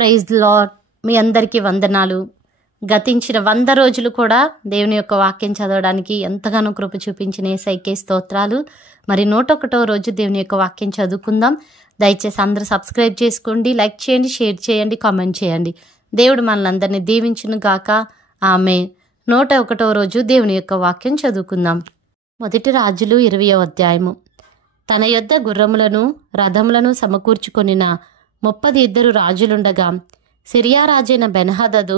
Praise lord. మీ అందరికీ వందనాలు. గతించిన 100 రోజులు కూడా దేవుని యొక్క వాక్యం చదవడానికి ఎంతగానో కృప చూపించిన యేసయ్యకే స్తోత్రాలు. మరి 101వ రోజు దేవుని యొక్క వాక్యం చదువుకుందాం. దయచేసి అందరూ సబ్స్క్రైబ్ చేసుకోండి, లైక్ చేయండి, షేర్ చేయండి, కామెంట్ చేయండి. దేవుడు మనలందరినీ దీవించును గాక. ఆమేన్. 101వ రోజు దేవుని యొక్క వాక్యం చదువుకుందాం. మొదటి రాజులు 20వ అధ్యాయము. తన యొద్ద గుర్రములను రథములను సమకూర్చుకొనిన 32 రాజులుండగా సిరియా రాజైన బెన్హదదు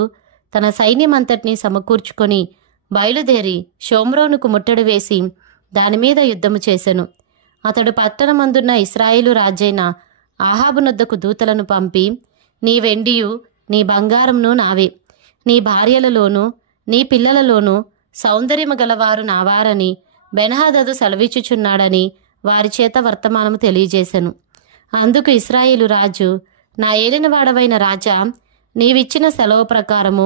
తన సైన్యమంతటినీ సమకూర్చుకొని బయలుదేరి షోమ్రోనుకు ముట్టడి వేసి దానిమీద యుద్ధము చేసెను. అతడు పట్టణమందున్న ఇశ్రాయేలు రాజైన ఆహాబునొద్దకు దూతలను పంపి, నీ వెండియు నీ బంగారమును నావే, నీ భార్యలలోనూ నీ పిల్లలలోనూ సౌందర్యము గలవారు నావారని బెన్హదదు సెలవిచ్చుచున్నాడని వారి చేత వర్తమానము తెలియజేశెను. అందుకు ఇశ్రాయేలు రాజు, నా ఏలినవాడవైన రాజా, నీవిచ్చిన సెలవు ప్రకారము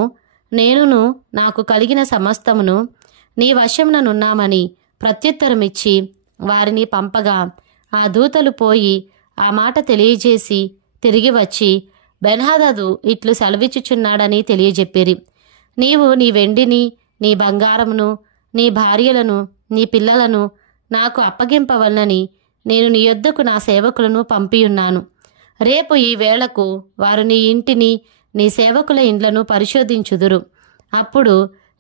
నేనును నాకు కలిగిన సమస్తమును నీ వశముననున్నామని ప్రత్యుత్తరమిచ్చి వారిని పంపగా ఆ దూతలు పోయి ఆ మాట తెలియజేసి తిరిగి వచ్చి బెన్హదదు ఇట్లు సెలవిచ్చుచున్నాడని తెలియజెప్పిరి. నీవు నీ వెండిని నీ బంగారమును నీ భార్యలను నీ పిల్లలను నాకు అప్పగింపవలనని నేను నీ యొద్దకు నా సేవకులను పంపియున్నాను. రేపు ఈ వేళకు వారు నీ ఇంటిని నీ సేవకుల ఇండ్లను పరిశోధించుదురు. అప్పుడు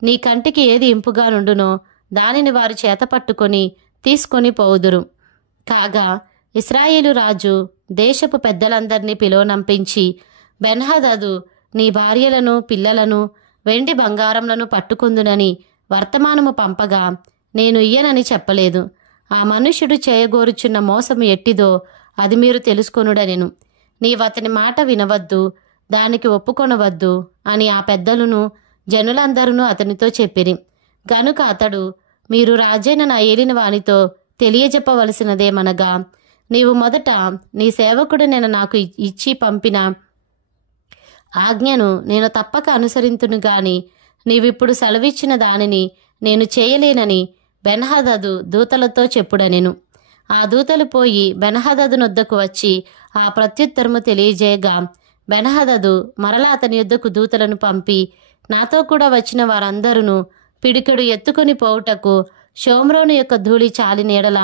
నీ కంటికి ఏది ఇంపుగా నుండునో దానిని వారు చేతపట్టుకొని తీసుకొని పోవుదురు. కాగా ఇశ్రాయేలు రాజు దేశపు పెద్దలందరినీ పిలువనంపించి, బెన్హదదు నీ భార్యలను పిల్లలను వెండి బంగారములను పట్టుకుందునని వర్తమానము పంపగా నేను ఇయ్యనని చెప్పలేదు. ఆ మనుష్యుడు చేయగోరుచున్న మోసము ఎట్టిదో అది మీరు తెలుసుకొనుడనెను. నీవతని మాట వినవద్దు, దానికి ఒప్పుకొనవద్దు అని ఆ పెద్దలను జనులందరూ అతనితో చెప్పిరి. గనుక అతడు, మీరు రాజైన నా ఏలిన వానితో తెలియజెప్పవలసినదేమనగా, నీవు మొదట నీ సేవకుడు నేను నాకు ఇచ్చి పంపిన ఆజ్ఞను నేను తప్పక అనుసరింతును గాని నీవిప్పుడు సెలవిచ్చిన దానిని నేను చేయలేనని బెన్హదదు దూతలతో చెప్పుడనెను. ఆ దూతలు పోయి బెన్హదదు నొద్దకు వచ్చి ఆ ప్రత్యుత్తరము తెలియజేయగా బెన్హదదు మరలా అతని యొద్దకు దూతలను పంపి, నాతో కూడా వచ్చిన వారందరూ పిడికెడు ఎత్తుకొని పోవుటకు షోమ్రోను యొక్క ధూళి చాలినేడల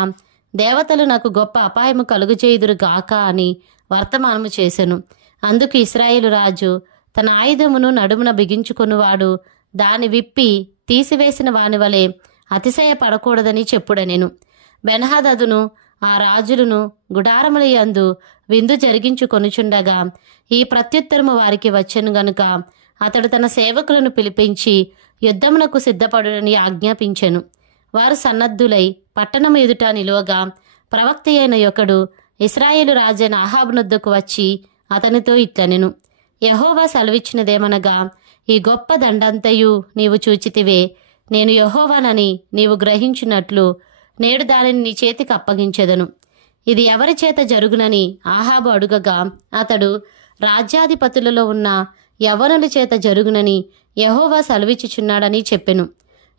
దేవతలు నాకు గొప్ప అపాయము కలుగుచేయుదురు గాక అని వర్తమానము చేసెను. అందుకు ఇశ్రాయేలు రాజు తన ఆయుధమును నడుమున బిగించుకొనువాడు దాని విప్పి తీసివేసిన వాని వలె అతిశయపడకూడదని చెప్పుడనెను. బెన్హదదును ఆ రాజులను గుడారముల యందు విందు జరిగించుకొనుచుండగా ఈ ప్రత్యుత్తరము వారికి వచ్చెను గనుక అతడు తన సేవకులను పిలిపించి యుద్ధమునకు సిద్ధపడునని ఆజ్ఞాపించెను. వారు సన్నద్ధులై పట్టణము ఎదుట నిలువగా ప్రవక్త అయిన ఒకడు ఇశ్రాయేలు రాజైన ఆహాబునొద్దకు వచ్చి అతనితో ఇట్లనెను, యెహోవా సెలవిచ్చినదేమనగా, ఈ గొప్ప దండంతయు నీవు చూచితివే, నేను యెహోవానని నీవు గ్రహించినట్లు నేడు దానిని నీ చేతికి అప్పగించెదను. ఇది ఎవరి చేత జరుగునని ఆహాబు అడుగగా అతడు, రాజ్యాధిపతులలో ఉన్న యవ్వనుల చేత జరుగునని యెహోవా సెలవిచ్చుచున్నాడని చెప్పెను.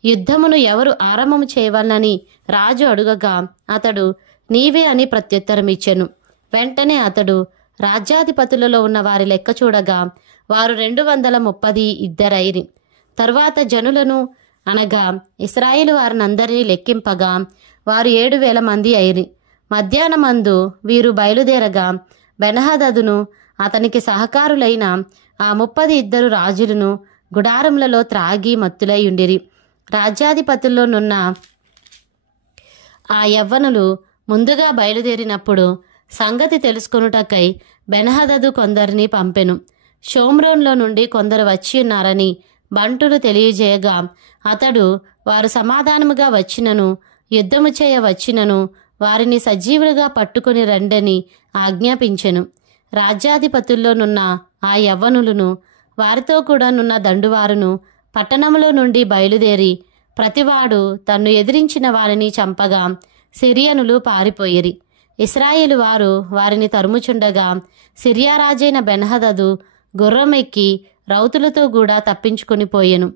యుద్ధమును ఎవరు ఆరంభము చేయవలనని రాజు అడుగగా అతడు, నీవే అని ప్రత్యుత్తరమిచ్చెను. వెంటనే అతడు రాజ్యాధిపతులలో ఉన్న వారి లెక్క చూడగా వారు 232 తరువాత జనులను అనగా ఇశ్రాయేలు వారినందరినీ లెక్కింపగా వారు 7,000 మంది అయిరి. మధ్యాహ్నమందు వీరు బయలుదేరగా బెన్హదదును అతనికి సహకారులైన ఆ 32 రాజులను గుడారములలో త్రాగి మత్తులై ఉండిరి. రాజ్యాధిపతుల్లోనున్న ఆ యవ్వనులు ముందుగా బయలుదేరినప్పుడు సంగతి తెలుసుకొనుటకై బెన్హదదు కొందరిని పంపెను. షోమ్రోన్లో నుండి కొందరు వచ్చి ఉన్నారని బంటులు తెలియజేయగా అతడు, వారు సమాధానముగా వచ్చినను యుద్ధము చేయ వచ్చినను వారిని సజీవులుగా పట్టుకుని రండని ఆజ్ఞాపించెను. రాజ్యాధిపతుల్లోనున్న ఆ యవ్వనులను వారితో కూడా నున్న దండువారును పట్టణములో నుండి బయలుదేరి ప్రతివాడు తన్ను ఎదిరించిన వారిని చంపగా సిరియనులు పారిపోయిరి. ఇశ్రాయేలు వారు వారిని తరుముచుండగా సిరియా రాజైన బెన్హదదు గుర్రమెక్కి రౌతులతో కూడా తప్పించుకొని పోయెను.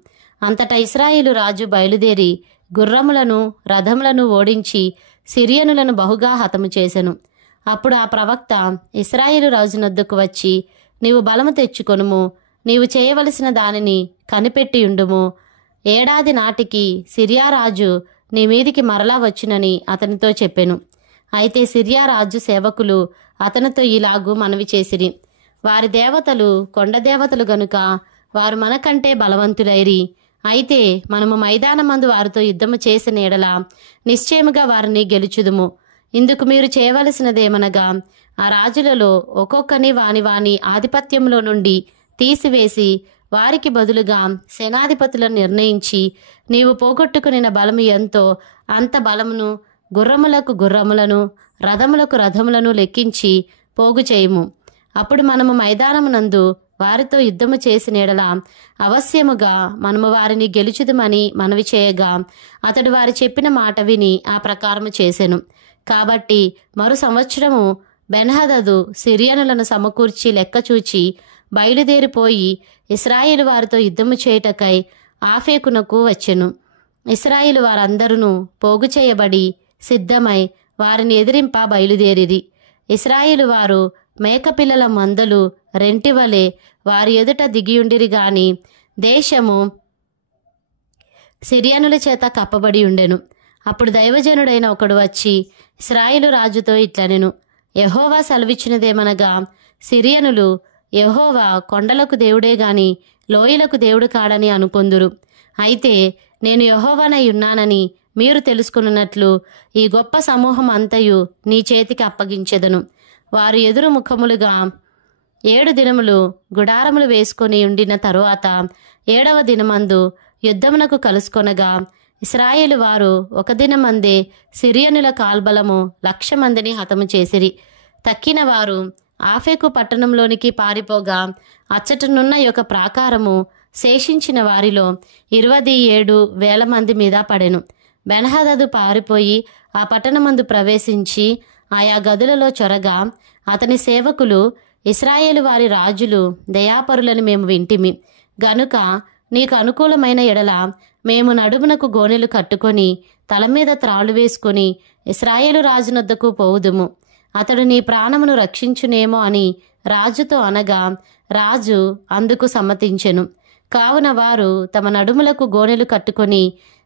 అంతటా ఇశ్రాయేలు రాజు బయలుదేరి గుర్రములను రథములను ఓడించి సిరియనులను బహుగా హతము చేసెను. అప్పుడు ఆ ప్రవక్త ఇశ్రాయేలు రాజునొద్దకు వచ్చి నీవు బలము తెచ్చుకొనుము, నీవు చేయవలసిన దానిని కనిపెట్టియుండుము. ఏడాది నాటికి సిరియా రాజు నీ మీదికి మరలా వచ్చునని అతనితో చెప్పెను. అయితే సిరియా రాజు సేవకులు అతనితో ఇలాగూ మనవి చేసిరి, వారి దేవతలు కొండ దేవతలు గనుక వారు మనకంటే బలవంతులైరి. అయితే మనము మైదానమందు వారితో యుద్ధము చేసిన ఎడల నిశ్చయముగా వారిని గెలుచుదుము. ఇందుకు మీరు చేయవలసినదేమనగా ఆ రాజులలో ఒక్కొక్కని వాని వాని ఆధిపత్యంలో నుండి తీసివేసి వారికి బదులుగా సేనాధిపతులను నిర్ణయించి నీవు పోగొట్టుకునిన బలము ఎంతో అంత బలమును, గుర్రములకు గుర్రములను, రథములకు రథములను లెక్కించి పోగు చేయుము. అప్పుడు మనము మైదానమునందు వారితో యుద్ధము చేసిన ఎడల అవశ్యముగా మనము వారిని గెలుచుదుమని మనవి చేయగా అతడు వారు చెప్పిన మాట విని ఆ ప్రకారము చేసెను. కాబట్టి మరు సంవత్సరము బెన్హదదు సిరియనులను సమకూర్చి లెక్కచూచి బయలుదేరిపోయి ఇశ్రాయేలు వారితో యుద్ధము చేయుటకై ఆఫేకునకు వచ్చెను. ఇశ్రాయేలు వారందరూ పోగు చేయబడి సిద్ధమై వారిని ఎదిరింప బయలుదేరిరి. ఇశ్రాయేలు వారు మేకపిల్లల మందలు రెంటివలే వారి ఎదుట దిగియుండిరి గాని దేశము సిరియనుల చేత కప్పబడి ఉండెను. అప్పుడు దైవజనుడైన ఒకడు వచ్చి ఇశ్రాయేలు రాజుతో ఇట్లనెను, యెహోవా సెలవిచ్చినదేమనగా, సిరియనులు యెహోవా కొండలకు దేవుడే గాని లోయలకు దేవుడు కాడని అనుకొందురు. అయితే నేను యెహోవానై ఉన్నానని మీరు తెలుసుకున్నట్లు ఈ గొప్ప సమూహం అంతయు నీ చేతికి అప్పగించెదను. వారు ఎదురు ముఖములుగా 7 దినములు గుడారములు వేసుకొని ఉండిన తరువాత 7వ దినమందు యుద్ధమునకు కలుసుకొనగా ఇశ్రాయేలు వారు ఒక దినమందే సిరియనుల కాల్బలము 1,00,000 మందిని హతము చేసిరి. తక్కిన వారు ఆఫేకు పట్టణంలోనికి పారిపోగా అచ్చటనున్న యొక్క ప్రాకారము శేషించిన వారిలో 27,000 మంది మీద పడెను. బెన్హదదు పారిపోయి ఆ పట్టణమందు ప్రవేశించి ఆయా గదులలో చొరగా అతని సేవకులు, ఇశ్రాయేలు వారి రాజులు దయాపరులని మేము వింటిమి గనుక నీకు అనుకూలమైన ఎడల మేము నడుమునకు గోనెలు కట్టుకొని తల మీద త్రాళ్ళు వేసుకొని ఇశ్రాయేలు రాజునొద్దకు పోవుదుము. అతడు నీ ప్రాణమును రక్షించునేమో అని రాజుతో అనగా రాజు అందుకు సమ్మతించెను. కావున వారు తమ నడుములకు గోనెలు కట్టుకొని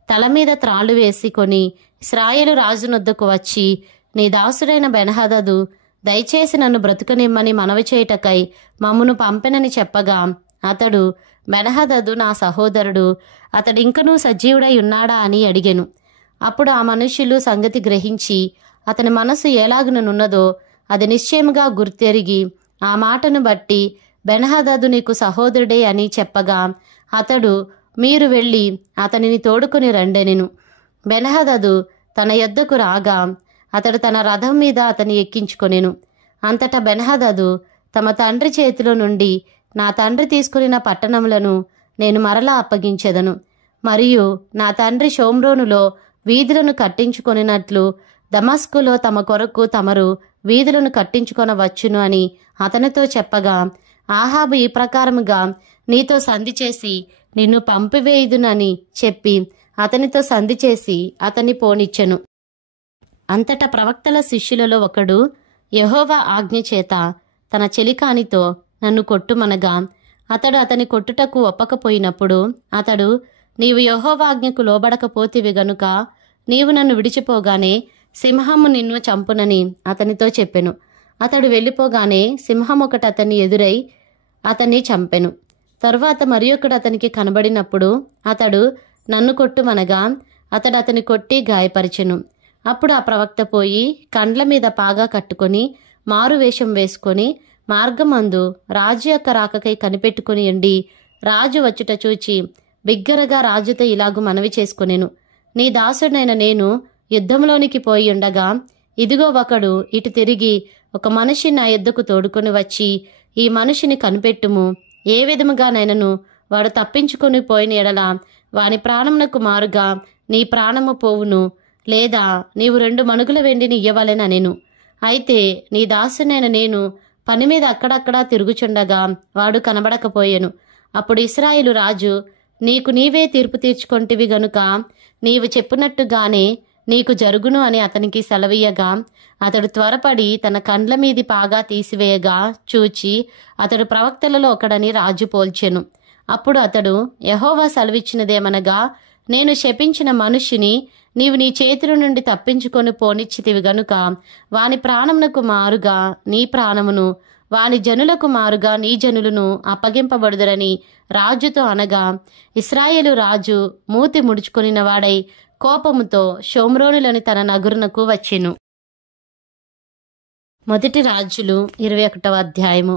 తల మీద త్రాళ్ళు వేసుకొని ఇశ్రాయేలు రాజునొద్దకు వచ్చి, నీ దాసుడైన బెన్హదదు దయచేసి నన్ను బ్రతుకనిమ్మని మనవి చేయుటకై మమ్మును పంపెనని చెప్పగా అతడు, బెన్హదదు నా సహోదరుడు, అతడింకనూ సజీవుడై ఉన్నాడా అని అడిగెను. అప్పుడు ఆ మనుష్యులు సంగతి గ్రహించి అతని మనసు ఎలాగుననున్నదో అది నిశ్చయముగా గుర్తెరిగి ఆ మాటను బట్టి బెన్హదదు నీకు సహోదరుడే అని చెప్పగా అతడు, మీరు వెళ్ళి అతనిని తోడుకొని రండెనెను. బెన్హదదు తన యొద్దకు రాగా అతడు తన రథం మీద అతని ఎక్కించుకొనెను. అంతటా బెన్హదదు తమ తండ్రి చేతిలో నుండి నా తండ్రి తీసుకుని పట్టణములను నేను మరలా అప్పగించెదను, మరియు నా తండ్రి షోమ్రోనులో వీధులను కట్టించుకొనినట్లు దమస్కులో తమ కొరకు తమరు వీధులను కట్టించుకొనవచ్చును అని అతనితో చెప్పగా, ఆహాబు ఈ ప్రకారముగా నీతో సంధి చేసి నిన్ను పంపివేయుదునని చెప్పి అతనితో సంధి చేసి అతన్ని పోనిచ్చెను. అంతటా ప్రవక్తల శిష్యులలో ఒకడు యెహోవా ఆజ్ఞ చేత తన చెలికానితో నన్ను కొట్టుమనగా అతడు అతని కొట్టుటకు ఒప్పకపోయినప్పుడు అతడు, నీవు యెహోవా ఆజ్ఞకు లోబడకపోతివి గనుక నీవు నన్ను విడిచిపోగానే సింహము నిన్ను చంపునని అతనితో చెప్పెను. అతడు వెళ్ళిపోగానే సింహం ఒకటి అతన్ని ఎదురై అతన్ని చంపెను. తరువాత మరి ఒకడు అతనికి కనబడినప్పుడు అతడు నన్ను కొట్టుమనగా అతడు అతని కొట్టి గాయపరిచెను. అప్పుడు ఆ ప్రవక్త పోయి కండ్ల మీద పాగా కట్టుకొని మారు వేషం వేసుకొని మార్గమందు రాజు యొక్క రాకకై కనిపెట్టుకుని ఉండి రాజు వచ్చుట చూచి బిగ్గరగా రాజుతో ఇలాగు మనవి చేసుకొనెను, నీ దాసుడైన నేను యుద్ధంలోనికి పోయి ఉండగా ఇదిగో ఒకడు ఇటు తిరిగి ఒక మనిషి నా యొద్దకు తోడుకొని వచ్చి, ఈ మనిషిని కనిపెట్టుము, ఏ విధముగానైనను వాడు తప్పించుకొని పోయిన ఎడల వాని ప్రాణమునకు మారుగా నీ ప్రాణము పోవును, లేదా నీవు 2 మణుగుల వెండిని ఇయ్యవలెననెను. అయితే నీ దాసునైన నేను పని మీద అక్కడక్కడా తిరుగుచుండగా వాడు కనబడకపోయెను. అప్పుడు ఇశ్రాయేలు రాజు, నీకు నీవే తీర్పు తీర్చుకొంటివి గనుక నీవు చెప్పినట్టుగానే నీకు జరుగును అని అతనికి సెలవీయగా అతడు త్వరపడి తన కండ్ల మీది పాగా తీసివేయగా చూచి అతడు ప్రవక్తలలో ఒకడని రాజు పోల్చెను. అప్పుడు అతడు, యెహోవా సెలవిచ్చినదేమనగా, నేను శపించిన మనుష్యుని నీవు నీ చేతుల నుండి తప్పించుకొని పోనిచ్చితివి గనుక వాని ప్రాణమునకు మారుగా నీ ప్రాణమును, వాని జనులకు మారుగా నీ జనులను అప్పగింపబడుదురని రాజుతో అనగా, ఇశ్రాయేలు రాజు మూతి ముడుచుకొనిన వాడై కోపముతో షోమ్రోనులోని తన నగరునకు వచ్చెను. మొదటి రాజులు 21వ అధ్యాయము.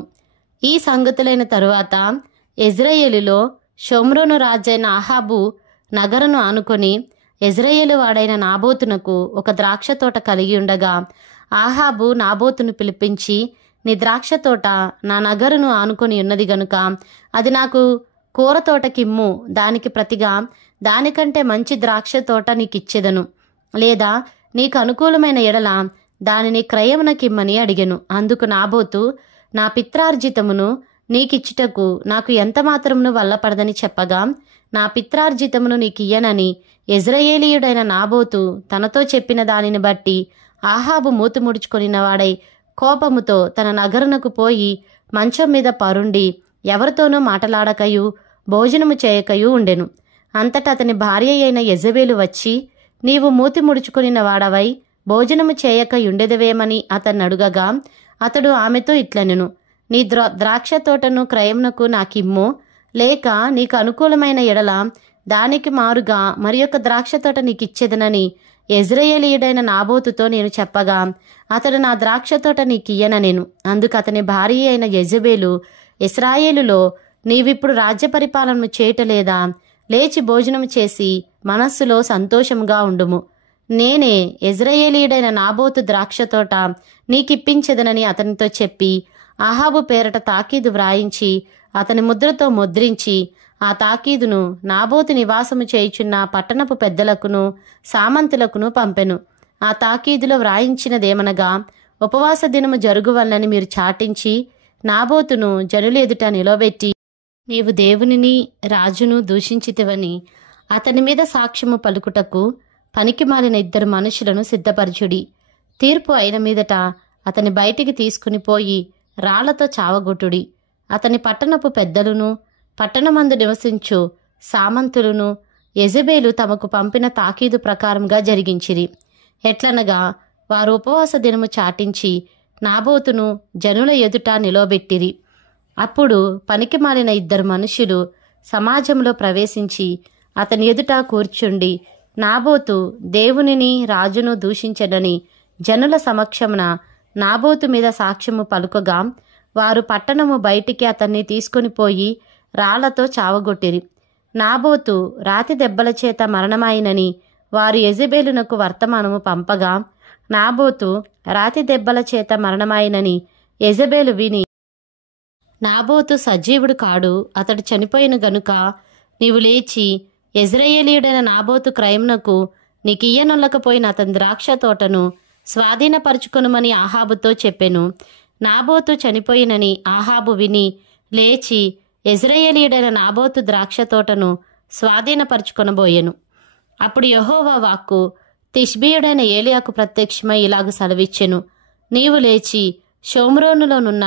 ఈ సంగతులైన తరువాత యెజ్రెయేలులో షోమ్రోను రాజైన అహాబు నగరును ఆనుకొని యెజ్రెయేలు వాడైన నాబోతునకు ఒక ద్రాక్ష తోట కలిగి ఉండగా అహాబు నాబోతును పిలిపించి, నీ ద్రాక్ష తోట నా నగరును ఆనుకొని ఉన్నది గనుక అది నాకు కూర తోటకిమ్ము, దానికి ప్రతిగా దానికంటే మంచి ద్రాక్ష తోట నీకిచ్చెదను, లేదా నీకు అనుకూలమైన ఎడల దానిని క్రయమునకిమ్మని అడిగెను. అందుకు నాబోతు, నా పిత్రార్జితమును నీకిచ్చుటకు నాకు ఎంత మాత్రమును వల్లపడదని చెప్పగా, నా పిత్రార్జితమును నీకియ్యనని యెజ్రెయేలీయుడైన నాబోతు తనతో చెప్పిన దానిని బట్టి అహాబు మూతి ముడుచుకొనిన వాడై కోపముతో తన నగరునకు పోయి మంచం మీద పరుండి ఎవరితోనూ మాటలాడకయు భోజనము చేయకయు ఉండెను. అంతటా అతని భార్య అయిన యెజబేలు వచ్చి, నీవు మూతి ముడుచుకొనిన వాడవై భోజనము చేయకయుండెదవేమని అతన్ని అడుగగా అతడు ఆమెతో ఇట్లనెను, నీ ద్రాక్ష తోటను క్రయమునకు నాకిమ్ము, లేక నీకు అనుకూలమైన ఎడల దానికి మారుగా మరి యొక్క ద్రాక్ష తోట నీకిచ్చేదనని యెజ్రెయేలీయుడైన నాబోతుతో నేను చెప్పగా అతడు నా ద్రాక్ష తోట నీకియ్యననెను. అందుకు అతని భార్య అయిన యెజబేలు, ఇశ్రాయేలులో నీవిప్పుడు రాజ్య పరిపాలనను చేయటలేదా? లేచి భోజనము చేసి మనస్సులో సంతోషముగా ఉండుము. నేనే యెజ్రెయేలీయుడైన నాబోతు ద్రాక్ష తోట నీకిప్పించెదనని అతనితో చెప్పి అహాబు పేరట తాకీదు వ్రాయించి అతని ముద్రతో ముద్రించి ఆ తాకీదును నాబోతు నివాసము చేయుచున్న పట్టణపు పెద్దలకును సామంతులకును పంపెను. ఆ తాకీదులో వ్రాయించినదేమనగా, ఉపవాస దినము జరుగువల్లని మీరు చాటించి నాబోతును జనుల ఎదుట నిలబెట్టి నీవు దేవునిని రాజును దూషించితివని అతని మీద సాక్ష్యము పలుకుటకు పనికిమాలిన 2 మనుషులను సిద్ధపరచుడి. తీర్పు అయిన మీదట అతని బయటికి తీసుకుని పోయి రాళ్లతో చావగొట్టుడి. అతని పట్టణపు పెద్దలును పట్టణమందు నివసించు సామంతులును యెజబేలు తమకు పంపిన తాకీదు ప్రకారంగా జరిగించిరి. ఎట్లనగా వారు ఉపవాస దినము చాటించి నాబోతును జనుల ఎదుట నిలవబెట్టిరి. అప్పుడు పనికిమాలిన 2 మనుషులు సమాజంలో ప్రవేశించి అతని ఎదుట కూర్చుండి, నాబోతు దేవునిని రాజును దూషించడని జనుల సమక్షమున నాబోతు మీద సాక్ష్యము పలుకగా వారు పట్టణము బయటికి అతన్ని తీసుకొని పోయి రాళ్లతో చావగొట్టిరి. నాబోతు రాతి దెబ్బల చేత మరణమాయినని వారు యెజబేలునకు వర్తమానము పంపగా నాబోతు రాతి దెబ్బల చేత మరణమాయినని యెజబేలు విని, నాబోతు సజీవుడు కాడు, అతడు చనిపోయిన గనుక నీవు లేచి యెజ్రెయేలీయుడైన నాబోతు క్రయమునకు నీకియ్యనొల్లకపోయిన అతని ద్రాక్ష తోటను స్వాధీనపరుచుకొనుమని అహాబుతో చెప్పెను. నాబోతు చనిపోయినని అహాబు విని లేచి యెజ్రెయేలీయుడైన నాబోతు ద్రాక్ష తోటను స్వాధీనపరుచుకొనబోయెను. అప్పుడు యెహోవా వాక్కు తిష్బీయుడైన ఏలియాకు ప్రత్యక్షమై ఇలాగు సెలవిచ్చెను, నీవు లేచి షోమ్రోనులోనున్న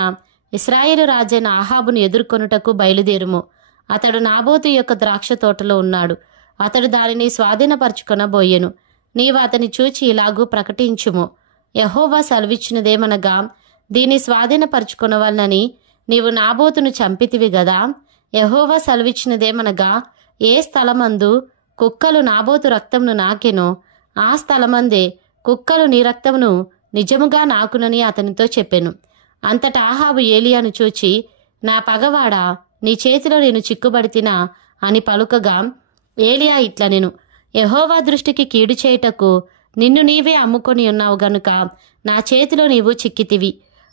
ఇశ్రాయేలు రాజైన అహాబును ఎదుర్కొనుటకు బయలుదేరుము. అతడు నాబోతు యొక్క ద్రాక్ష తోటలో ఉన్నాడు. అతడు దానిని స్వాధీనపరుచుకొనబోయెను. నీవు అతని చూచి ఇలాగూ ప్రకటించుము, యెహోవా సెలవిచ్చినదేమనగా, దీన్ని స్వాధీనపరుచుకొనవలనని నీవు నాబోతును చంపితివి గదా. యెహోవా సెలవిచ్చినదేమనగా, ఏ స్థలమందు కుక్కలు నాబోతు రక్తమును నాకెనో ఆ స్థలమందే కుక్కలు నీ రక్తమును నిజముగా నాకునని అతనితో చెప్పెను. అంతటా అహాబు ఏలియాను చూచి, నా పగవాడా, నీ చేతిలో నేను చిక్కుబడితినా అని పలుకగా ఏలియా ఇట్లనెను, యెహోవా దృష్టికి కీడు చేయుటకు నిన్ను నీవే అమ్ముకొని ఉన్నావు గనుక నా చేతిలో నీవు చిక్కితివి.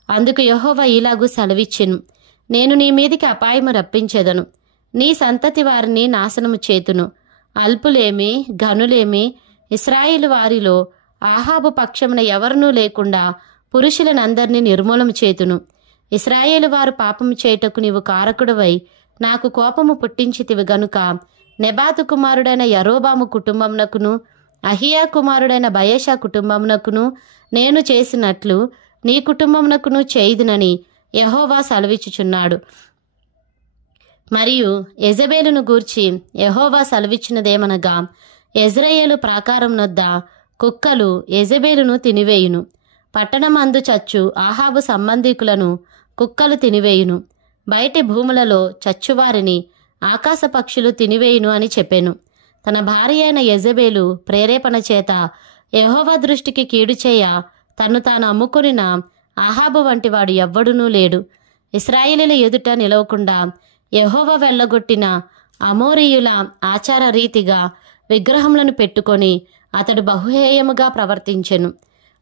అందుకు యెహోవా ఇలాగూ సెలవిచ్చెను, నేను నీ మీదికి అపాయము రప్పించెదను, నీ సంతతి వారిని నాశనము చేతును. అల్పులేమి ఘనులేమి ఇశ్రాయేలు వారిలో అహాబు పక్షమున ఎవరినూ లేకుండా పురుషులనందరినీ నిర్మూలము చేతును. ఇశ్రాయేలు వారు పాపము చేయుటకు నీవు కారకుడవై నాకు కోపము పుట్టించితివి గనుక నెబాతు కుమారుడైన యరొబాము కుటుంబమునకును అహియా కుమారుడైన బయషా కుటుంబమునకును నేను చేసినట్లు నీ కుటుంబమునకును చేయుదునని యెహోవా సెలవిచ్చుచున్నాడు. మరియు యెజెబెలును గూర్చి యెహోవా సెలవిచ్చినదేమనగా, యెజ్రెయేలు ప్రాకారం నొద్ద కుక్కలు యెజెబెలును తినివేయును, పట్టణమందు చచ్చు ఆహాబు సంబంధీకులను కుక్కలు తినివేయును, బయటి భూములలో చచ్చువారిని ఆకాశ పక్షులు తినివేయును అని చెప్పెను. తన భార్య అయిన యెజెబెలు ప్రేరేపణ చేత యెహోవా దృష్టికి కీడు చేయ తన్ను తాను అమ్ముకొనిన ఆహాబు వంటి వాడు ఎవ్వడునూ లేడు. ఇశ్రాయేలీయుల ఎదుట నిలవకుండా యెహోవా వెళ్ళగొట్టిన అమోరీయుల ఆచార రీతిగా విగ్రహములను పెట్టుకొని అతడు బహుహేయముగా ప్రవర్తించెను.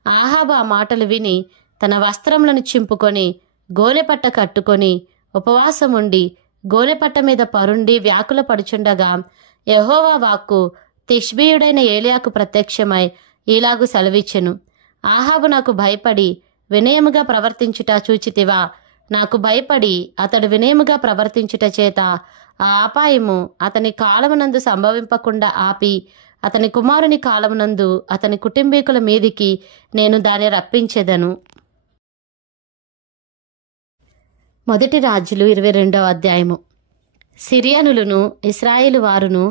ఆహాబు ఆ మాటలు విని తన వస్త్రములను చింపుకొని గోనెపట్ట కట్టుకొని ఉపవాసముండి గోనెపట్ట మీద పరుండి వ్యాకుల పడుచుండగా యెహోవా వాక్కు తిష్బీయుడైన ఏలియాకు ప్రత్యక్షమై ఇలాగు సెలవిచ్చెను. ఆహాబు నాకు భయపడి వినయముగా ప్రవర్తించుట చూచితివా? నాకు భయపడి అతడు వినయముగా ప్రవర్తించుట చేత ఆ అపాయము అతని కాలమునందు సంభవింపకుండా ఆపి అతని కుమారుని కాలమునందు అతని కుటుంబీకుల మీదికి నేను దాన్ని రప్పించెదను. మొదటి రాజులు 22వ అధ్యాయము. సిరియనులను ఇశ్రాయేలు వారును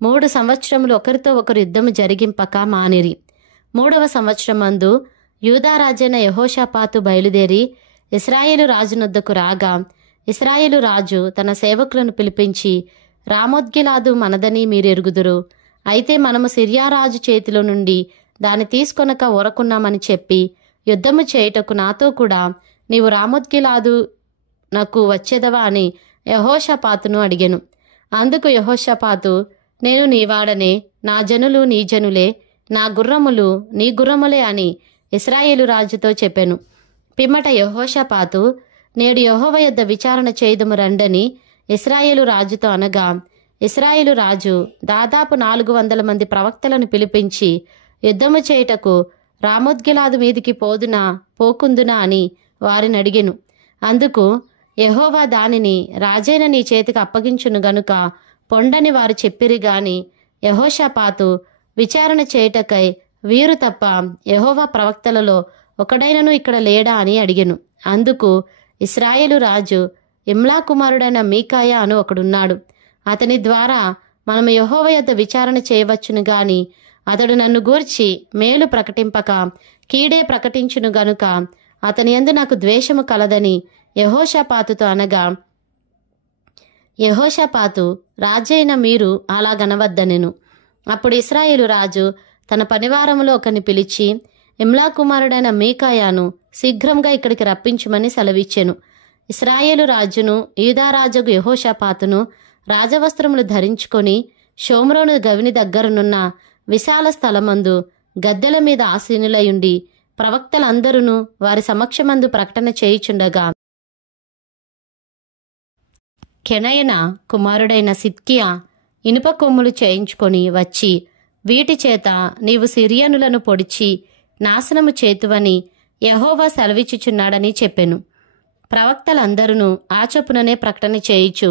3 సంవత్సరములు ఒకరితో ఒకరు యుద్ధము జరిగింపక మానిరి. 3వ సంవత్సరమందు యూదారాజైన యెహోషాపాతు బయలుదేరి ఇశ్రాయేలు రాజునొద్దకు రాగా, ఇశ్రాయేలు రాజు తన సేవకులను పిలిపించి, రామోత్గిలాదు మనదని మీరెరుగుదురు, అయితే మనము సిరియా రాజు చేతిలో నుండి దాన్ని తీసుకొనక ఊరకున్నామని చెప్పి యుద్ధము చేయుటకు నాతో కూడా నీవు రామోత్గిలాదు నాకు వచ్చేదవా అని యెహోషాపాతును అడిగెను. అందుకు యెహోషాపాతు, నేను నీవాడనే, నా జనులు నీ జనులే, నా గుర్రములు నీ గుర్రములే అని ఇశ్రాయేలు రాజుతో చెప్పెను. పిమ్మట యెహోషాపాతు, నేడు యెహోవా యొద్ద విచారణ చేయుదుము రండని ఇశ్రాయేలు రాజుతో అనగా, ఇశ్రాయేలు రాజు దాదాపు 400 మంది ప్రవక్తలను పిలిపించి యుద్ధము చేయుటకు రామోత్గిలాదు మీదికి పోకుందునా అని వారిని అడిగెను. అందుకు యెహోవా దానిని రాజైన నీ చేతికి అప్పగించును గనుక పొండని వారు చెప్పిరి గాని యెహోషాపాతు విచారణ చేయుటకై వీరు తప్ప యెహోవా ప్రవక్తలలో ఒకడైనను ఇక్కడ లేడా అని అడిగెను. అందుకు ఇశ్రాయేలు రాజు, ఇమ్లా కుమారుడైన మీకాయా అను ఒకడున్నాడు, అతని ద్వారా మనము యెహోవా యొద్ద విచారణ చేయవచ్చును గాని అతడు నన్ను గూర్చి మేలు ప్రకటింపక కీడే ప్రకటించును గనుక అతని యందు నాకు ద్వేషము కలదని యెహోషాపాతుతో అనగా, యెహోషాపాతు, రాజైన మీరు అలాగనవద్దనెను. అప్పుడు ఇశ్రాయేలు రాజు తన పనివారములో ఒకని పిలిచి, ఇమ్లా కుమారుడైన మీకాయాను శీఘ్రంగా ఇక్కడికి రప్పించుమని సెలవిచ్చెను. ఇశ్రాయేలు రాజును యూదారాజుకు యెహోషాపాతును రాజవస్త్రములు ధరించుకొని షోమ్రోను గవిని దగ్గరనున్న విశాల స్థలమందు గద్దెల మీద ఆసీనులయుండి ప్రవక్తలందరూ వారి సమక్షమందు ప్రకటన చేయుచుండగా, కెనయన కుమారుడైన సిద్కియా ఇనుప కొమ్ములు చేయించుకొని వచ్చి, వీటి చేత నీవు సిరియనులను పొడిచి నాశనము చేతువని యెహోవా సెలవిచ్చుచున్నాడని చెప్పెను. ప్రవక్తలందరూ ఆ చొప్పుననే ప్రకటన చేయుచు,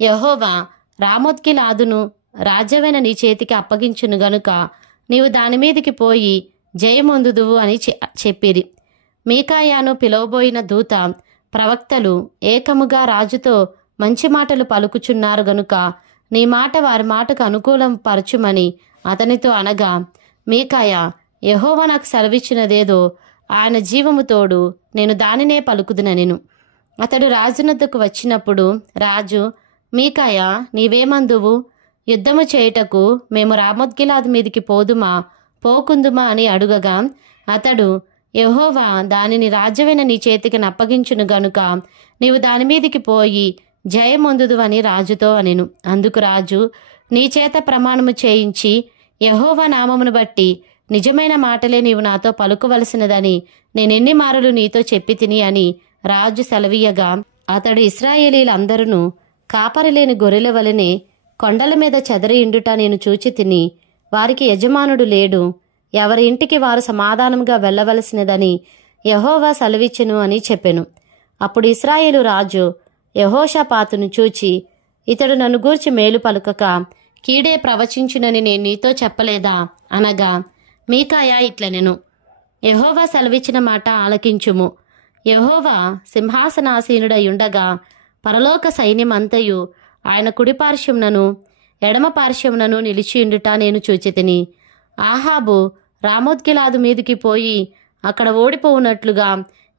యెహోవా రామోత్గిలాదును రాజ్యమైన నీ చేతికి అప్పగించును గనుక నీవు దానిమీదికి పోయి జయమొందుదువు అని చెప్పిరి. మీకాయాను పిలువబోయిన దూత, ప్రవక్తలు ఏకముగా రాజుతో మంచి మాటలు పలుకుచున్నారు గనుక నీ మాట వారి మాటకు అనుకూలం పరచుమని అతనితో అనగా, మీకాయా, యెహోవా నాకు సెలవిచ్చినదేదో ఆయన జీవము తోడు నేను దానినే పలుకుదునెను. అతడు రాజునొద్దకు వచ్చినప్పుడు రాజు, మీకాయా, నీవేమందువు? యుద్ధము చేయుటకు మేము రామోత్గిలాదు మీదికి పోకుందుమా అని అడుగగా, అతడు, యెహోవా దానిని రాజ్యమైన నీ చేతికి నప్పగించును గనుక నీవు దాని మీదికి పోయి జయమొందుదువని రాజుతో అనెను. అందుకు రాజు, నీ చేత ప్రమాణము చేయించి యెహోవా నామమును బట్టి నిజమైన మాటలే నీవు నాతో పలుకవలసినదని నేనెన్ని మారులు నీతో చెప్పి తిని అని రాజు సెలవీయగా, అతడు ఇశ్రాయేలీలందరూ కాపరిలేని గొర్రెల వలెనే కొండల మీద చెదరి ఇండుట నేను చూచి తిని, వారికి యజమానుడు లేడు, ఎవరి ఇంటికి వారు సమాధానంగా వెళ్ళవలసినదని యెహోవా సెలవిచ్చెను అని చెప్పెను. అప్పుడు ఇశ్రాయేలు రాజు యెహోషాపాతును చూచి, ఇతడు నన్ను గూర్చి మేలు పలుకక కీడే ప్రవచించునని నేను నీతో చెప్పలేదా అనగా మీకాయా ఇట్లనెను, యెహోవా సెలవిచ్చిన మాట ఆలకించుము. యెహోవా సింహాసనాసీనుడయుండగా పరలోక సైన్యమంతయు ఆయన కుడిపార్శ్వమునను ఎడమ పార్శ్వమునను నిలిచియుండుట నేను చూచితిని. ఆహాబు రామోత్గిలాదు మీదికి పోయి అక్కడ ఓడిపోవునట్లుగా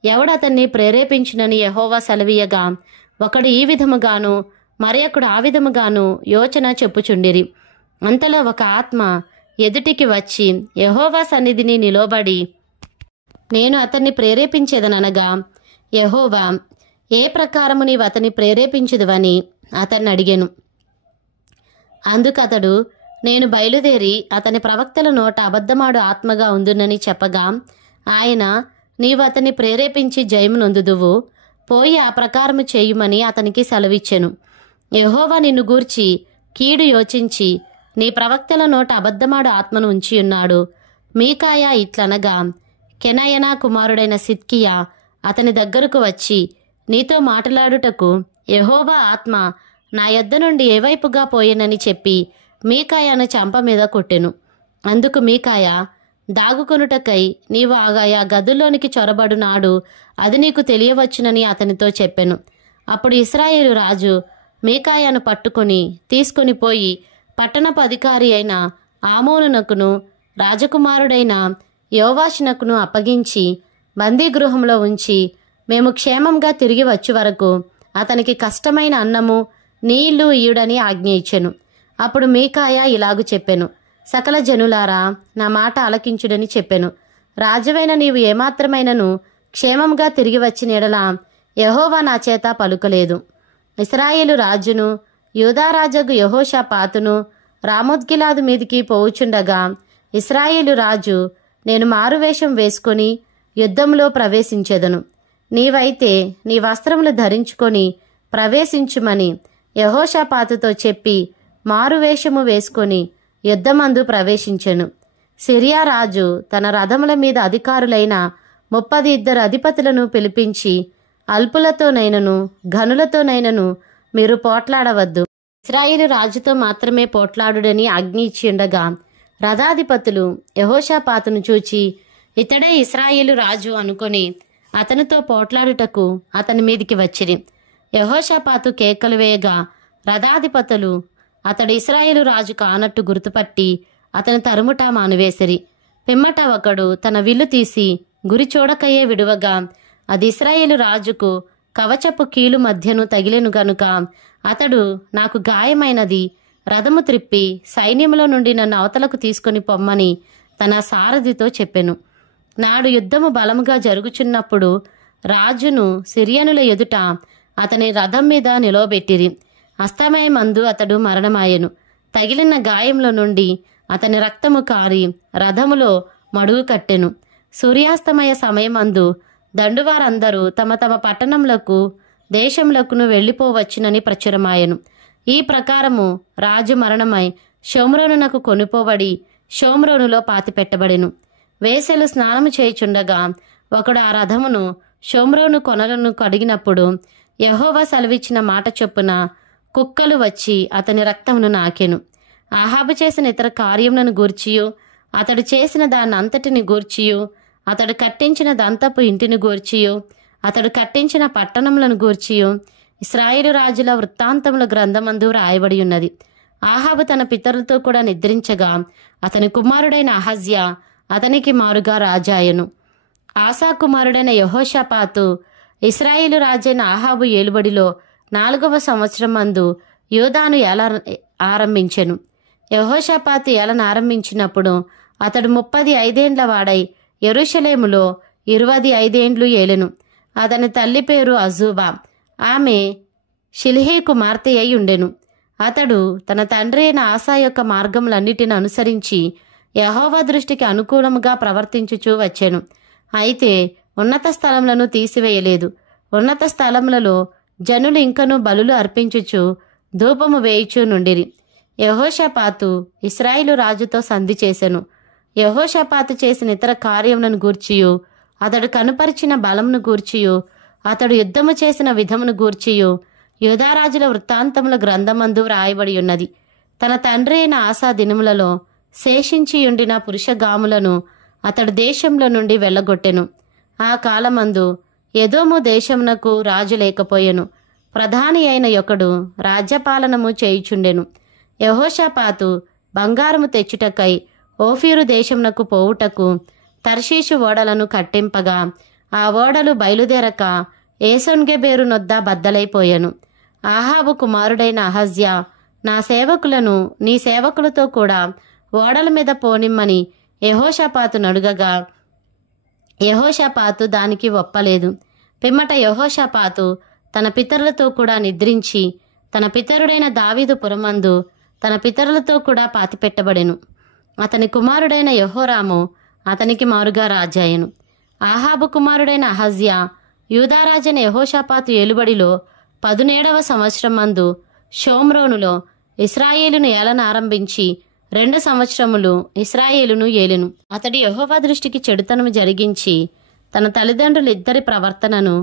ఎవడతన్ని ప్రేరేపించునని యెహోవా సెలవీయగా ఒకడు ఈ విధముగాను మరి ఒకడు ఆ విధముగాను యోచన చెప్పుచుండిరి. అంతలో ఒక ఆత్మ ఎదుటికి వచ్చి యెహోవా సన్నిధిని నిలబడి నేను అతన్ని ప్రేరేపించేదనగా యెహోవా ఏ ప్రకారము నీవు అతన్ని ప్రేరేపించుదువని అతన్ని అడిగెను. అందుకతడు నేను బయలుదేరి అతని ప్రవక్తల నోట అబద్ధమాడు ఆత్మగా ఉందునని చెప్పగా ఆయన నీవు అతన్ని ప్రేరేపించి జయమునొందుదువు, పోయి ఆ ప్రకారము చేయుమని అతనికి సెలవిచ్చెను. యెహోవా నిన్ను గూర్చి కీడు యోచించి నీ ప్రవక్తల నోట అబద్ధమాడు ఆత్మను ఉంచియున్నాడు. మీకాయా ఇట్లనగా కెనయనా కుమారుడైన సిద్కియా అతని దగ్గరకు వచ్చి నీతో మాట్లాడుటకు యెహోవా ఆత్మ నా యొద్ద నుండి ఏ వైపుగా పోయేనని చెప్పి మీకాయాను చెంప మీద కొట్టెను. అందుకు మీకాయా దాగుకొనుటకై నీవు ఆయా గదుల్లోనికి చొరబడు నాడు అది నీకు తెలియవచ్చునని అతనితో చెప్పెను. అప్పుడు ఇశ్రాయేలు రాజు మీకాయాను పట్టుకొని తీసుకొని పోయి పట్టణపు అధికారి అయిన ఆమోనునకును రాజకుమారుడైన యోవాషునకును అప్పగించి బందీగృహంలో ఉంచి మేము క్షేమంగా తిరిగి వచ్చే వరకు అతనికి కష్టమైన అన్నము నీళ్లు ఇయుడని ఆజ్ఞ ఇచ్చెను. అప్పుడు మీకాయా ఇలాగు చెప్పెను, సకల జనులారా నా మాట ఆలకించుడని చెప్పెను. రాజువైన నీవు ఏమాత్రమైనను క్షేమంగా తిరిగి వచ్చిన ఎడల యెహోవా నా చేత పలుకలేదు. ఇశ్రాయేలు రాజును యూదారాజగు యెహోషాపాతును రామోత్గిలాదు మీదికి పోవుచుండగా ఇశ్రాయేలు రాజు నేను మారువేషం వేసుకొని యుద్ధంలో ప్రవేశించెదను, నీవైతే నీ వస్త్రములు ధరించుకొని ప్రవేశించుమని యెహోషాపాతుతో చెప్పి మారువేషము వేసుకొని యుద్ధమందు ప్రవేశించెను. సిరియా రాజు తన రథముల మీద అధికారులైన 32 అధిపతులను పిలిపించి అల్పులతోనైనను ఘనులతోనైనను మీరు పోట్లాడవద్దు, ఇశ్రాయేలు రాజుతో మాత్రమే పోట్లాడుడని ఆజ్ఞ ఇచ్చిండగా రథాధిపతులు యెహోషాపాతును చూచి ఇతడే ఇశ్రాయేలు రాజు అనుకొని అతనితో పోట్లాడుటకు అతని మీదికి వచ్చిరి. యెహోషాపాతు కేకలు వేయగా రథాధిపతులు అతడు ఇశ్రాయేలు రాజు కానట్టు గుర్తుపట్టి అతని తరుముట మానువేసిరి. పిమ్మట ఒకడు తన విల్లు తీసి గురి చూడకయే విడువగా అది ఇశ్రాయేలు రాజుకు కవచపు కీలు మధ్యను తగిలెను గనుక అతడు నాకు గాయమైనది, రథము త్రిప్పి సైన్యములో నుండి నన్ను అవతలకు తీసుకొని పొమ్మని తన సారథితో చెప్పెను. నాడు యుద్ధము బలముగా జరుగుచున్నప్పుడు రాజును సిరియనుల ఎదుట అతని రథం మీద నిలవబెట్టిరి. అస్తమయమందు అతడు మరణమాయెను. తగిలిన గాయంలో నుండి అతని రక్తము కారి రథములో మడుగు కట్టెను. సూర్యాస్తమయ సమయమందు దండువారందరూ తమ తమ పట్టణములకు దేశములకును వెళ్ళిపోవచ్చునని ప్రచురమాయెను. ఈ ప్రకారము రాజు మరణమై షోమ్రోనునకు కొనుపోబడి షోమ్రోనులో పాతిపెట్టబడెను. వేసెలు స్నానము చేయుచుండగా ఒకడు ఆ రథమును షోమ్రోను కొనలను కడిగినప్పుడు యెహోవా సెలవిచ్చిన మాట చొప్పున కుక్కలు వచ్చి అతని రక్తమును నాకెను. ఆహాబు చేసిన ఇతర కార్యములను గూర్చియు అతడు చేసిన దాన్నంతటిని గూర్చియు అతడు కట్టించిన దంతపు ఇంటిని గూర్చియు అతడు కట్టించిన పట్టణములను గూర్చియు ఇశ్రాయేలు రాజుల వృత్తాంతముల గ్రంథమందు రాయబడి ఉన్నది. ఆహాబు తన పితరులతో కూడా నిద్రించగా అతని కుమారుడైన అహజ్యా అతనికి మారుగా రాజాయను. ఆసా కుమారుడైన యెహోషాపాతు ఇశ్రాయేలు రాజైన ఆహాబు ఏలుబడిలో 4వ సంవత్సరం మందు యూదాను ఆరంభించెను. యెహోషాపాతు ఏలన ఆరంభించినప్పుడు అతడు 35 ఏండ్ల వాడై యెరూషలేములో 25 ఏండ్లు ఏలెను. అతని తల్లి పేరు అజూబా, ఆమె షిల్హీ కుమార్తె అయి ఉండెను. అతడు తన తండ్రి అయిన ఆసా యొక్క మార్గములన్నిటిని అనుసరించి యెహోవా దృష్టికి అనుకూలముగా ప్రవర్తించుచూ వచ్చెను. అయితే ఉన్నత స్థలములను తీసివేయలేదు. ఉన్నత స్థలములలో జనులు ఇంకను బలులు అర్పించుచు ధూపము వేయుచూ నుండిరి. యెహోషాపాతు ఇశ్రాయేలు రాజుతో సంధి చేసెను. యెహోషాపాతు చేసిన ఇతర కార్యములను గూర్చియు అతడు కనుపరిచిన బలమును గూర్చియు అతడు యుద్ధము చేసిన విధమును గూర్చియు యూదారాజుల వృత్తాంతముల గ్రంథమందు రాయబడి ఉన్నది. తన తండ్రి అయిన ఆసా దినములలో శేషించియుండిన పురుషగాములను అతడు దేశంలో నుండి వెళ్ళగొట్టెను. ఆ కాలమందు ఎదోము దేశమునకు రాజు లేకపోయెను. ప్రధాని అయిన ఒకడు రాజ్యపాలనము చేయుచుండెను. యెహోషాపాతు బంగారము తెచ్చుటకై ఓఫీరు దేశమునకు పోవుటకు తర్షీషు ఓడలను కట్టింపగా ఆ ఓడలు బయలుదేరక ఏసోన్గెబెరు నొద్ద బద్దలైపోయెను. ఆహాబు కుమారుడైన అహజ్యా, నా సేవకులను నీ సేవకులతో కూడా ఓడల మీద పోనిమ్మని యెహోషాపాతును అడుగగా యెహోషాపాతు దానికి ఒప్పలేదు. పిమ్మట యెహోషాపాతు తన పితరులతో కూడా నిద్రించి తన పితరుడైన దావీదు పురమందు తన పితరులతో కూడా పాతిపెట్టబడెను. అతని కుమారుడైన యెహోరాము అతనికి మారుగా రాజాయెను. ఆహాబు కుమారుడైన అహజ్యా యూదారాజైన యెహోషాపాతు ఏలుబడిలో 17వ సంవత్సరం మందు షోమ్రోనులో ఇశ్రాయేలును ఏలన ఆరంభించి 2 సంవత్సరములు ఇశ్రాయేలును ఏలెను. అతడు యెహోవా దృష్టికి చెడుతనము జరిగించి తన తల్లిదండ్రులిద్దరి ప్రవర్తనను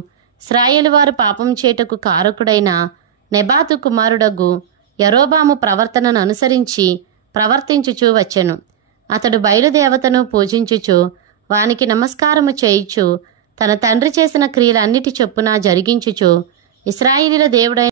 ఇశ్రాయేలు వారు పాపం చేయుటకు కారకుడైన నెబాతు కుమారుడగు యరొబాము ప్రవర్తనను అనుసరించి ప్రవర్తించుచూ వచ్చెను. అతడు బయలుదేవతను పూజించుచు వానికి నమస్కారము చేయుచు తన తండ్రి చేసిన క్రియలన్నిటి చొప్పున జరిగించుచు ఇశ్రాయేలీయుల దేవుడైన